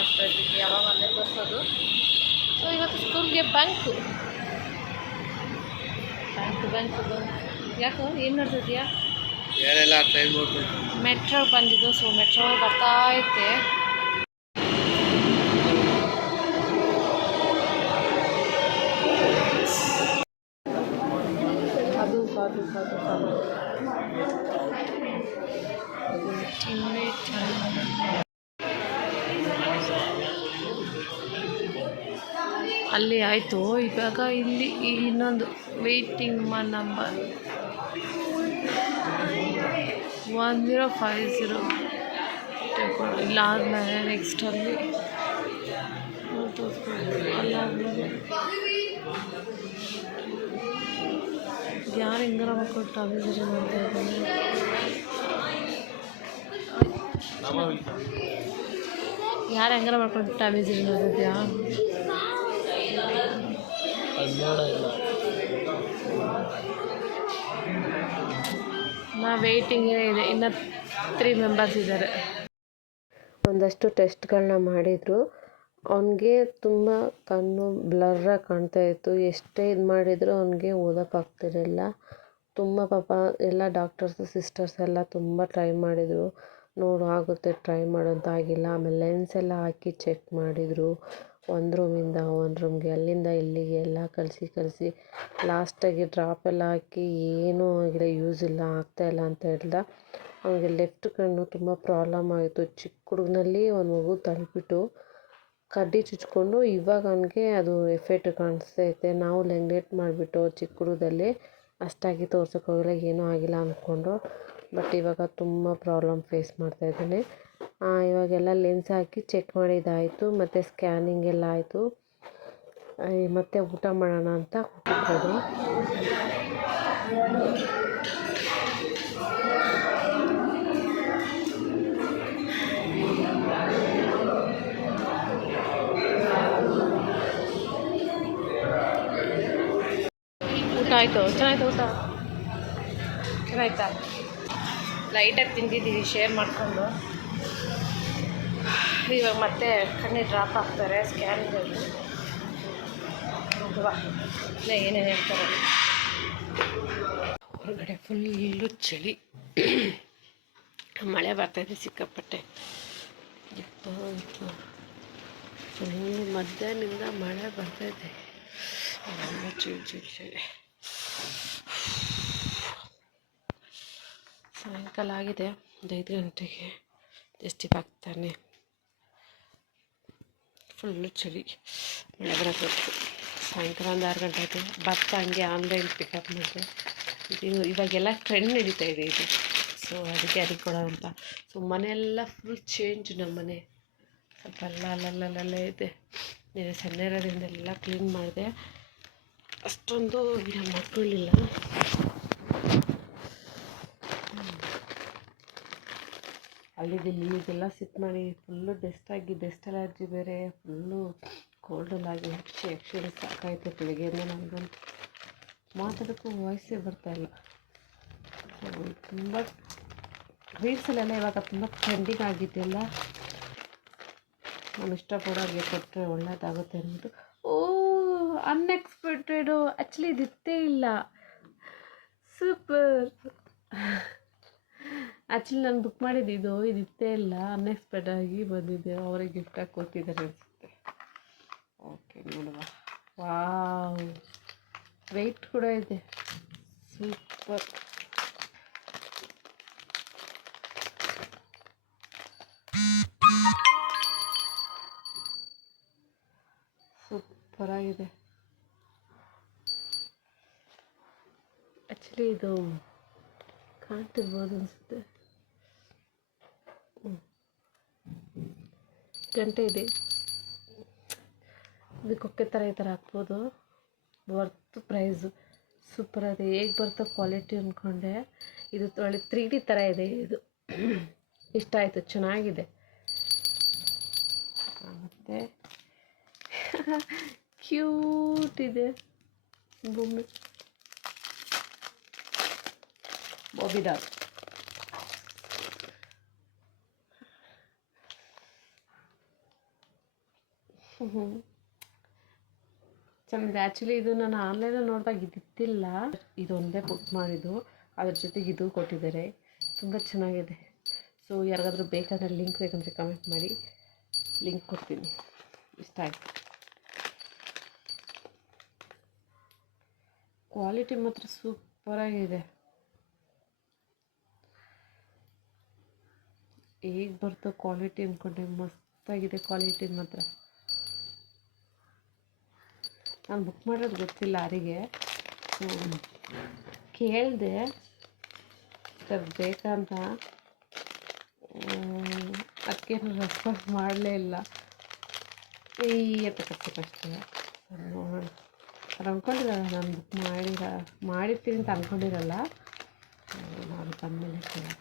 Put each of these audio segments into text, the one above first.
ಆಸ್ಪತ್ರೆಗೆ ಯಾವಾಗ ಅಲ್ಲೇ ತೋರಿಸೋದು. ಸೊ ಇವತ್ತು ಸ್ಕೂಲ್ಗೆ ಬ್ಯಾಂಕು ಯಾಕೋ ಏನು ನೋಡ್ತಿದ್ಯಾ? ಮೆಟ್ರೋ ಬಂದಿದ್ದು. ಸೊ ಮೆಟ್ರೋ ಬರ್ತಾ ಐತೆ. ಅಲ್ಲಿ ಆಯಿತು. ಇವಾಗ ಇಲ್ಲಿ ಇನ್ನೊಂದು ವೆಯ್ಟಿಂಗ್ ನಂಬರ್ 1050 ಇಲ್ಲ ಆದಮೇಲೆ ನೆಕ್ಸ್ಟ್ ಅಲ್ಲಿ ಅಲ್ಲಾದಮೇಲೆ ಯಾರು ಹೆಂಗಾರ ಮಾಡ್ಕೊಂಡು ಟಾಬಿಸರಿ ಮಾಡ್ತಾ ಇದ್ದಾನೆ. ಯಾರು ಹೆಂಗಾರ ಮಾಡ್ಕೊಂಡು ಟಾಬಿಸರಿ ಮಾಡ್ತಿದ್ಯಾ? ವೇಟಿಂಗೇ ಇದೆ. ಇನ್ನು 3 ಮೆಂಬರ್ಸ್ ಇದ್ದಾರೆ. ಒಂದಷ್ಟು ಟೆಸ್ಟ್ಗಳನ್ನ ಮಾಡಿದರು. ಅವನಿಗೆ ತುಂಬ ಕಣ್ಣು ಬ್ಲರ್ರಾಗಿ ಕಾಣ್ತಾಯಿತ್ತು. ಎಷ್ಟೇ ಇದು ಮಾಡಿದರೂ ಅವನಿಗೆ ಓದೋಕ್ಕಾಗ್ತಿರಲಿಲ್ಲ. ತುಂಬ ಪಾಪ ಎಲ್ಲ ಡಾಕ್ಟರ್ಸು ಸಿಸ್ಟರ್ಸ್ ಎಲ್ಲ ತುಂಬ ಟ್ರೈ ಮಾಡಿದರು. ನೋಡು ಆಗುತ್ತೆ, ಟ್ರೈ ಮಾಡೋದು ಆಗಿಲ್ಲ. ಆಮೇಲೆ ಲೆನ್ಸ್ ಎಲ್ಲ ಹಾಕಿ ಚೆಕ್ ಮಾಡಿದರು. ಒಂದು ರೂಮಿಂದ ಒಂದು ರೂಮ್ಗೆ, ಅಲ್ಲಿಂದ ಇಲ್ಲಿಗೆ ಎಲ್ಲ ಕಳಿಸಿ ಲಾಸ್ಟಾಗಿ ಡ್ರಾಪ್ ಎಲ್ಲ ಹಾಕಿ ಏನೂ ಆಗಿಲ್ಲ, ಯೂಸ್ ಇಲ್ಲ, ಆಗ್ತಾಯಿಲ್ಲ ಅಂತ ಹೇಳ್ದ. ಅವನಿಗೆ ಲೆಫ್ಟ್ ಕಣ್ಣು ತುಂಬ ಪ್ರಾಬ್ಲಮ್ ಆಯಿತು. ಚಿಕ್ಕ ಹುಡುಗನಲ್ಲಿ ಒಂದು ಮಗು ತಳ್ಳಿಬಿಟ್ಟು ಕಡ್ಡಿ ಚುಚ್ಕೊಂಡು ಇವಾಗ ಅವನಿಗೆ ಅದು ಎಫೆಕ್ಟ್ ಕಾಣಿಸ್ತೈತೆ. ನಾವು ನೆಗ್ಲೆಕ್ಟ್ ಮಾಡಿಬಿಟ್ಟು ಚಿಕ್ಕ ಹುಡುಗದಲ್ಲಿ ಅಷ್ಟಾಗಿ ತೋರ್ಸೋಕ್ಕೋಗಿಲ್ಲ, ಏನೂ ಆಗಿಲ್ಲ ಅಂದ್ಕೊಂಡು. ಬಟ್ ಇವಾಗ ತುಂಬ ಪ್ರಾಬ್ಲಮ್ ಫೇಸ್ ಮಾಡ್ತಾಯಿದ್ದಾನೆ. ಇವಾಗೆಲ್ಲ ಲೆನ್ಸ್ ಹಾಕಿ ಚೆಕ್ ಮಾಡಿದ್ದಾಯಿತು, ಮತ್ತು ಸ್ಕ್ಯಾನಿಂಗ್ ಎಲ್ಲ ಆಯಿತು. ಮತ್ತು ಊಟ ಮಾಡೋಣ ಅಂತ ಕೂತಿರೋದು. ಊಟ ಆಯಿತು? ಚೆನ್ನಾಯ್ತು ಊಟ? ಚೆನ್ನಾಯ್ತಾ? ಲೈಟಾಗಿ ತಿಂದಿದ್ದೀವಿ ಶೇರ್ ಮಾಡಿಕೊಂಡು. ಇವಾಗ ಮತ್ತೆ ಕಣ್ಣಿಗೆ ಡ್ರಾಪ್ ಹಾಕ್ತಾರೆ ಸ್ಕ್ಯಾನಿಂಗಲ್ಲಿ. ಅಥವಾ ಇಲ್ಲ ಏನೇನು ಹೇಳ್ತಾರೆ. ಹೊರಗಡೆ ಫುಲ್ಲು ಚಳಿ, ಮಳೆ ಬರ್ತಾಯಿದೆ ಸಿಕ್ಕಾಪಟ್ಟೆ. ಫುಲ್ಲು ಮಧ್ಯಾಹ್ನದಿಂದ ಮಳೆ ಬರ್ತಾಯಿದೆ. ಚಳಿ. ಸಾಯಂಕಾಲ ಆಗಿದೆ, 5 ಗಂಟೆಗೆ ಜಸ್ಟ್ ಇವಾಗ್ತಾನೆ. ಫುಲ್ಲು ಚಳಿ, ಮಳೆ ಬರೋದು. ಸಾಯಂಕಾಲ ಒಂದು 6 ಗಂಟೆ ಆಯಿತು. ಬರ್ತಾ ಹಂಗೆ ಆನ್ಲೈನ್ ಪಿಕಪ್ ಮಾಡಿದೆ. ಇವಾಗೆಲ್ಲ ಟ್ರೆಂಡ್ ನಡೀತಾ ಇದೆ ಇದು. ಸೊ ಅದಕ್ಕೆ ಕೊಡೋಣ ಅಂತ. ಸೊ ಮನೆಯೆಲ್ಲ ಫುಲ್ ಚೇಂಜ್. ನಮ್ಮ ಮನೆ ಸ್ವಲ್ಪ ಅಲ್ಲಲ್ಲೇ ಇದೆ. ನೀನು ಸಣ್ಣ ಇರೋದ್ರಿಂದ ಎಲ್ಲ ಕ್ಲೀನ್ ಮಾಡಿದೆ. ಅಷ್ಟೊಂದು ವಿಡಿಯೋ ಮಾಡ್ಕೊಳ್ಳಿಲ್ಲ. ಇಲ್ಲಿಗೆಲ್ಲ ಸಿಟ್ ಮಾಡಿ ಫುಲ್ಲು ಡಸ್ಟ್ ಅಲರ್ಜಿ ಬೇರೆ, ಫುಲ್ಲು ಕೋಲ್ಡಲ್ಲಾಗಿ ಆ್ಯಕ್ಚುಲಿ ಸಾಕಾಯಿತು ಬೆಳಿಗ್ಗೆಯಿಂದ. ನನಗಂತೂ ಮಾತಾಡೋಕ್ಕೂ ವಾಯ್ಸೇ ಬರ್ತಾಯಿಲ್ಲ. ತುಂಬ ರೀಲ್ಸಲ್ಲೆಲ್ಲ ಇವಾಗ ತುಂಬ ಟ್ರೆಂಡಿಂಗ್ ಆಗಿದೆಯಲ್ಲ, ನಾನು ಇಷ್ಟಪಡೋರಿಗೆ ಕೊಟ್ಟರೆ ಒಳ್ಳೆಯದಾಗುತ್ತೆ ಅನ್ನೋದು. ಅನ್ಎಕ್ಸ್ಪೆಕ್ಟೆಡು. ಆ್ಯಕ್ಚುಲಿ ಇದಿತ್ತೇ ಇಲ್ಲ. ಸೂಪರ್. ಆ್ಯಕ್ಚುಲಿ ನಾನು ಬುಕ್ ಮಾಡಿದ್ದು ಇದಿತ್ತೇ ಇಲ್ಲ. ಅನ್ಎಕ್ಸ್ಪೆಕ್ಟಾಗಿ ಬಂದಿದ್ದೆ. ಅವರೇ ಗಿಫ್ಟಾಗಿ ಕೊಟ್ಟಿದ್ದಾರೆ ಅನಿಸುತ್ತೆ. ಓಕೆ ನೋಡುವ. ವಾವ್, ವೆಯ್ಟ್ ಕೂಡ ಇದೆ. ಸೂಪರ್. ಸೂಪರಾಗಿದೆ. ಆ್ಯಕ್ಚುಲಿ ಇದು ಕಾಣ್ತಿರ್ಬೋದು ಅನಿಸುತ್ತೆ. ಗಂಟೆ ಇದೆ. ಇದು ಕೊಕ್ಕೆ ಥರ ಈ ಥರ ಹಾಕ್ಬೋದು. Worth price. ಸೂಪರ್ ಇದೆ. ಹೇಗೆ ಬರ್ತೋ ಕ್ವಾಲಿಟಿ ಅಂದ್ಕೊಂಡೆ. ಇದು ಒಳ್ಳೆ 3D ಥರ ಇದೆ. ಇದು ಇಷ್ಟ ಆಯಿತು, ಚೆನ್ನಾಗಿದೆ. ಮತ್ತು ಕ್ಯೂಟ್ ಇದೆ ಬೊಮ್ಮೆ. ಬಾಬಿಡಾಲ್. ಚೆನ್ನಾಗಿದೆ. ಆ್ಯಕ್ಚುಲಿ ಇದು ನಾನು ಆನ್ಲೈನಲ್ಲಿ ನೋಡಿದಾಗ ಇದಿತ್ತಿಲ್ಲ, ಇದೊಂದೇ ಬುಕ್ ಮಾಡಿದ್ದು. ಅದ್ರ ಜೊತೆಗೆ ಇದು ಕೊಟ್ಟಿದ್ದಾರೆ. ತುಂಬ ಚೆನ್ನಾಗಿದೆ. ಸೊ ಯಾರಿಗಾದ್ರೂ ಬೇಕಾದರೆ ಲಿಂಕ್ ಬೇಕಂದರೆ ಕಮೆಂಟ್ ಮಾಡಿ, ಲಿಂಕ್ ಕೊಡ್ತೀನಿ. ಇಷ್ಟ ಆಯಿತು. ಕ್ವಾಲಿಟಿ ಮಾತ್ರ ಸೂಪರಾಗಿದೆ. ಹೇಗೆ ಬರ್ತೋ ಕ್ವಾಲಿಟಿ ಅಂದ್ಕೊಂಡೆ, ಮಸ್ತಾಗಿದೆ ಕ್ವಾಲಿಟಿ ಮಾತ್ರ. ನಾನು ಬುಕ್ ಮಾಡೋದು ಗೊತ್ತಿಲ್ಲ ಯಾರಿಗೆ, ಸೊ ಕೇಳಿದೆ ಬೇಕಂತ. ಅದಕ್ಕೆ ನಾನು ರೆಸ್ಪಾನ್ಸ್ ಮಾಡಲೇ ಇಲ್ಲ. ಕಷ್ಟೇ ನೋಡೋಣ. ಅದು ಅಂದ್ಕೊಂಡಿರಲ್ಲ, ನಾನು ಬುಕ್ ಮಾಡಿರ್ತೀನಿ ಅಂತ ಅಂದ್ಕೊಂಡಿರಲ್ಲ. ನಾನು ಬಂದಮೇಲೆ ಕೇಳಿ.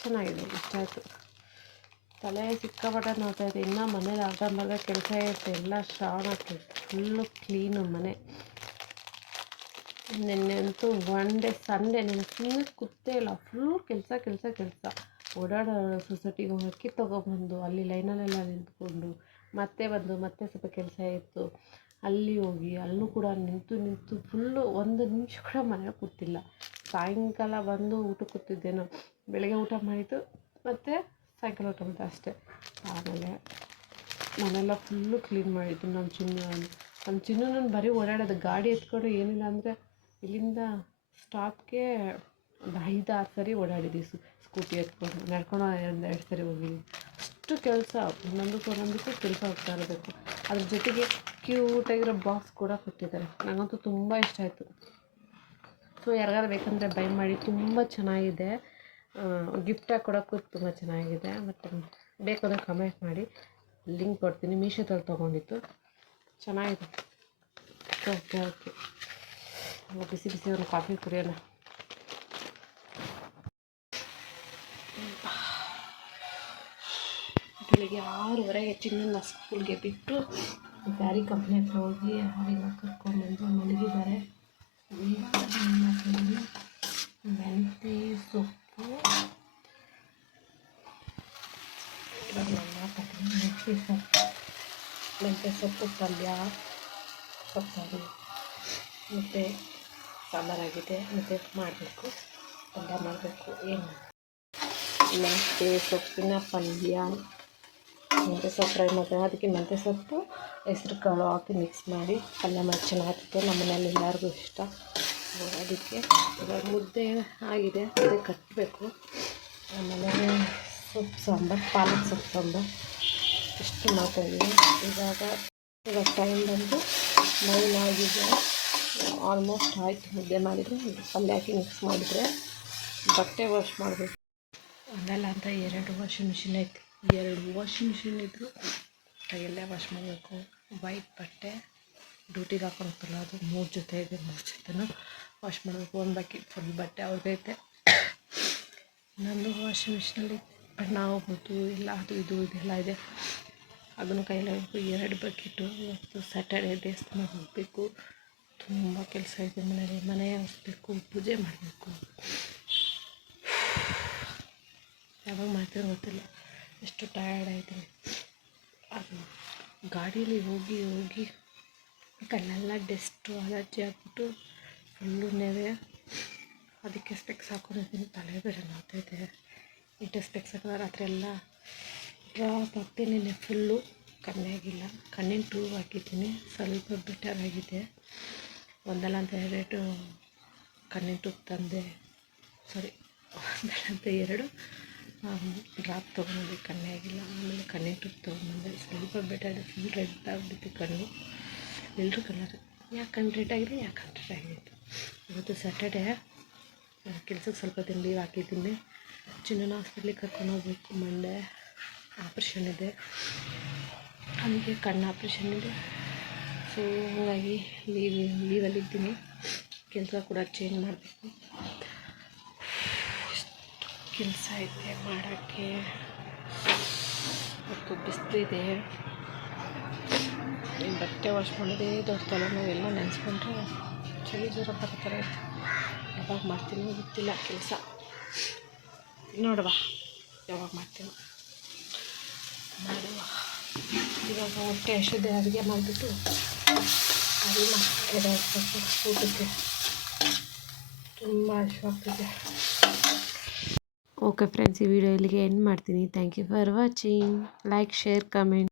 ಚೆನ್ನಾಗಿದೆ, ಇಷ್ಟ ಆಯಿತು. ತಲೆ ಸಿಕ್ಕಾಪಟ್ಟೆ ನೋಡ್ತಾಯಿದ್ದೆ. ಇನ್ನೂ ಮನೇಲಿ ಅರ್ಧಂಬರ್ಧ ಕೆಲಸ ಇರುತ್ತೆ, ಎಲ್ಲ ಶ್ರಾವಣ ಆಗ್ತಿತ್ತು. ಫುಲ್ಲು ಕ್ಲೀನು ಮನೆ. ನಿನ್ನೆ ಅಂತೂ ಒನ್ ಡೇ ಸಂಡೇ, ನಾನು ಫುಲ್ ಕೂತೇ ಇಲ್ಲ. ಫುಲ್ ಕೆಲಸ ಓಡಾಡೋ. ಸೊಸೈಟಿಗೆ ಹೋಗಿ ಅಕ್ಕಿ ತೊಗೊಬಂದು ಅಲ್ಲಿ ಲೈನಲ್ಲೆಲ್ಲ ನಿಂತ್ಕೊಂಡು ಮತ್ತೆ ಸ್ವಲ್ಪ ಕೆಲಸ ಇತ್ತು, ಅಲ್ಲಿ ಹೋಗಿ ಅಲ್ಲೂ ಕೂಡ ನಿಂತು ಫುಲ್ಲು ಒಂದು ನಿಮಿಷ ಕೂಡ ಮನೇಲಿ ಕೂತಿಲ್ಲ. ಸಾಯಂಕಾಲ ಬಂದು ಊಟಕ್ಕೆ ಕೂತಿದ್ದೇನೋ. ಬೆಳಗ್ಗೆ ಊಟ ಮಾಡಿದ್ದು ಮತ್ತು ಸಾಯಂಕಾಲ ಊಟ ಮಾಡಿದ್ದು ಅಷ್ಟೇ. ಆಮೇಲೆ ಮನೆಲ್ಲ ಫುಲ್ಲು ಕ್ಲೀನ್ ಮಾಡಿದ್ದು. ನಮ್ಮ ಚಿನ್ನು ಬರೀ ಓಡಾಡೋದು. ಗಾಡಿ ಎತ್ಕೊಂಡು ಏನಿಲ್ಲ ಅಂದರೆ ಇಲ್ಲಿಂದ ಸ್ಟಾಪ್ಗೆ ಒಂದು 5-6 ಸರಿ ಓಡಾಡಿದ್ದೀವಿ. ಸ್ಕೂಟಿ ಎತ್ಕೊಂಡು ನಡ್ಕೊಂಡು ಎರಡು ಸರಿ ಹೋಗಿದ್ದೀವಿ. ಅಷ್ಟು ಕೆಲಸ, ಒಂದೊಂದಕ್ಕೂ ಕೆಲಸ ಹೋಗ್ತಾ ಇರಬೇಕು. ಅದ್ರ ಜೊತೆಗೆ ಕ್ಯೂಟಾಗಿರೋ ಬಾಕ್ಸ್ ಕೂಡ ಕೊಟ್ಟಿದ್ದಾರೆ. ನನಗಂತೂ ತುಂಬ ಇಷ್ಟ ಆಯಿತು. ಸೊ ಯಾರಿಗಾರು ಬೇಕಂದರೆ ಬೈ ಮಾಡಿ. ತುಂಬ ಚೆನ್ನಾಗಿದೆ. ಗಿಫ್ಟಾಗಿ ಕೊಡೋಕ್ಕೂ ತುಂಬ ಚೆನ್ನಾಗಿದೆ. ಮತ್ತು ಬೇಕು ಅಂದರೆ ಕಮೆಂಟ್ ಮಾಡಿ, ಲಿಂಕ್ ಕೊಡ್ತೀನಿ. ಮೀಶೋದಲ್ಲಿ ತೊಗೊಂಡಿತ್ತು, ಚೆನ್ನಾಗಿದೆ. ಓಕೆ. ಬಿಸಿ ಒಂದು ಕಾಫಿ ಕುಡಿಯೋಣ. ಬೆಳಿಗ್ಗೆ 6:30ಗೆ ಚಿನ್ನನ ಸ್ಕೂಲ್ಗೆ ಬಿಟ್ಟು ಬ್ಯಾರಿ ಕಂಪ್ನಿ ಹತ್ರ ಹೋಗಿ ಅವರೆಲ್ಲ ಕರ್ಕೊಂಡ್ಬಂದು ಮಲಗಿದ್ದಾರೆ. ಮೆಂತ್ಯ ಸೊಪ್ಪು, ಮೆಂತ್ಯ ಸೊಪ್ಪು ಪಲ್ಯ, ಸೊಪ್ಪು ಮತ್ತು ಸಾಂಬಾರಾಗಿದೆ. ಮತ್ತು ಮಾಡಬೇಕು, ಪಲ್ಯ ಮಾಡಬೇಕು. ಏನು ಮೆಂತ್ಯ ಸೊಪ್ಪಿನ ಪಲ್ಯ, ಮೆಂತ್ಯ ಸೊಪ್ಪು ಫ್ರೈ ಮಾಡ್ತಾರೆ. ಅದಕ್ಕೆ ಮೆಂತ್ಯ ಸೊಪ್ಪು, ಹೆಸ್ರು ಕಾಳು ಹಾಕಿ ಮಿಕ್ಸ್ ಮಾಡಿ ಪಲ್ಯ ಮಾಡಿ ಚೆನ್ನಾಗಿರುತ್ತೆ. ನಮ್ಮ ಮನೇಲಿ ಎಲ್ಲರಿಗೂ ಇಷ್ಟ. ಅದಕ್ಕೆ ಇವಾಗ ಮುದ್ದೆ ಆಗಿದೆ, ಮುದ್ದೆ ಕಟ್ಟಬೇಕು. ಆಮೇಲೆ ಸೊಪ್ಪು ಸಾಂಬಾರು, ಪಾಲಕ್ ಸೊಪ್ಪು ಸಾಂಬಾರು ಇಷ್ಟು ಮಾಡ್ತಾಯಿದ್ದೀನಿ. ಇವಾಗ ಟೈಮ್ ಬಂದು 9 ಆಗಿದೆ. ಆಲ್ಮೋಸ್ಟ್ ಆಯಿತು. ಮುದ್ದೆ ಮಾಡಿದರೆ ಪಲ್ಯ ಹಾಕಿ ಮಿಕ್ಸ್ ಮಾಡಿದರೆ ಬಟ್ಟೆ ವಾಶ್ ಮಾಡಬೇಕು. ಒಂದಲ್ಲ ಅಂತ 2 ವಾಷಿಂಗ್ ಮಿಷಿನ್ ಐತಿ. 2 ವಾಷಿಂಗ್ ಮಿಷಿನ್ ಇದ್ದರೂ ಕೈಯಲ್ಲೇ ವಾಶ್ ಮಾಡಬೇಕು. ವೈಟ್ ಬಟ್ಟೆ ಡ್ಯೂಟಿಗೆ ಹಾಕೊಂಡು ಹೋಗ್ತಲ್ಲ, ಅದು 3 ಜೊತೆ ಇದೆ. 3 ಜೊತೆನೂ ವಾಶ್ ಮಾಡಬೇಕು. ಒಂದು ಬಕೆಟ್ ಫುಲ್ ಬಟ್ಟೆ ಅವ್ರಿಗೈತೆ. ನಂದು ವಾಷಿಂಗ್ ಮಿಷಿನಲ್ಲಿ ಬಣ್ಣ ಹೋಗ್ಬೋದು, ಇಲ್ಲ ಅದು ಇದು ಇದೆಲ್ಲ ಇದೆ, ಅದನ್ನು ಕೈಯಲ್ಲಿ ಹೋಗಬೇಕು. 2 ಬಕೆಟು. ಇವತ್ತು ಸ್ಯಾಟರ್ಡೇ, ದೇವಸ್ಥಾನ ಹೋಗಬೇಕು. ತುಂಬ ಕೆಲಸ ಇದೆ ಮನೆಯಲ್ಲಿ. ಮನೆ ಒರೆಸ್ಬೇಕು, ಪೂಜೆ ಮಾಡಬೇಕು. ಯಾವಾಗ ಮಾಡ್ತೀರೋ ಗೊತ್ತಿಲ್ಲ. ಎಷ್ಟು ಟಯರ್ಡ್ ಆಯ್ತೀನಿ. ಅದು ಗಾಡೀಲಿ ಹೋಗಿ ಕಣ್ಣೆಲ್ಲ ಡಸ್ಟು ಅಲರ್ಜಿ ಆಗಿಬಿಟ್ಟು ಫುಲ್ಲು ನೆವೆ. ಅದಕ್ಕೆ ಸ್ಪೆಕ್ಸ್ ಹಾಕೊಂಡಿದ್ದೀನಿ. ತಲೆ ಬೇರೆ ನೋಡ್ತೈತೆ. ಇಟ್ಟು ಸ್ಪೆಕ್ಸ್ ಹಾಕಿದ್ರೆ ರಾತ್ರಿ ಎಲ್ಲ ಡ್ರಾಪ್ ಆಗ್ತೀನಿ. ನಿನ್ನೆ ಫುಲ್ಲು ಕಮ್ಮಿಯಾಗಿಲ್ಲ. ಕಣ್ಣಿನ ಟ್ಯೂಬ್ ಹಾಕಿದ್ದೀನಿ, ಸ್ವಲ್ಪ ಬೆಟರ್ ಆಗಿದೆ. ಒಂದಲ್ಲ ಅಂತ 2 ಕಣ್ಣಿನ ಟ್ಯೂಬ್ ತಂದೆ, ಒಂದಲ್ಲ ಅಂತ 2 ಡ್ರಾಪ್ ತೊಗೊಂಡು ಕಣ್ಣೇ ಆಗಿಲ್ಲ. ಆಮೇಲೆ ಕಣ್ಣಿನ ಟ್ಯೂಬ್ ತೊಗೊಂಡ್ಬಂದೆ, ಸ್ವಲ್ಪ ಬೆಟರ್. ಫುಲ್ ರೆಡ್ ಆಗಿಬಿಟ್ಟು ಕಣ್ಣು. ಎಲ್ಲರೂ ಕಲರ್ ಯಾಕೆ ಕಣ್ಣು ರೆಡ್ ಆಗಿದೆ, ಇವತ್ತು ಸ್ಯಾಟರ್ಡೇ. ಕೆಲ್ಸಕ್ಕೆ ಸ್ವಲ್ಪ ದಿನ ಲೀವ್ ಹಾಕಿದ್ದೀನಿ. ಚಿನ್ನನ ಹಾಸ್ಪಿಟ್ಲಿಗೆ ಕರ್ಕೊಂಡು ಹೋಗ್ಬೇಕು. ಮಂಡೇ ಆಪ್ರೇಷನ್ ಇದೆ, ಅವನಿಗೆ ಕಣ್ಣು ಆಪ್ರೇಷನ್ ಇದೆ. ಸೊ ಹಾಗಾಗಿ ಲೀವಲ್ಲಿದ್ದೀನಿ. ಕೆಲಸ ಕೂಡ ಚೇಂಜ್ ಮಾಡಬೇಕು. ಕೆಲಸ ಐತೆ ಮಾಡೋಕ್ಕೆ. ಮತ್ತು ಬಿಸಿಲಿದೆ. ಬಟ್ಟೆ ವಾಶ್ ಮಾಡೋದೇ ದೊಡ್ಡ ತಲೆನೋವೆಲ್ಲ ನೆನೆಸ್ಕೊಂಡ್ರೆ ಚಳಿ ಜ್ವರ ಬರೋ ಥರ ಯಾವಾಗ ಮಾಡ್ತೀನಿ ಗೊತ್ತಿಲ್ಲ ಕೆಲಸ. ನೋಡುವ ಯಾವಾಗ ಮಾಡ್ತೀವಿ ಮಾಡುವ. ಇವಾಗ ಹೊಟ್ಟೆ ಹಸಿದೆ, ಅಡುಗೆ ಮಾಡಿಬಿಟ್ಟು ಅನ್ನ ಎದಾಕ್ಬೇಕು ಊಟಕ್ಕೆ. ತುಂಬ ಹಸಿವಾಗ್ತಿದೆ. ಓಕೆ ಫ್ರೆಂಡ್ಸ್, ಈ ವಿಡಿಯೋ ಇಲ್ಲಿಗೆ ಎಂಡ್ ಮಾಡ್ತೀನಿ. Thank you for watching. Like, share, comment.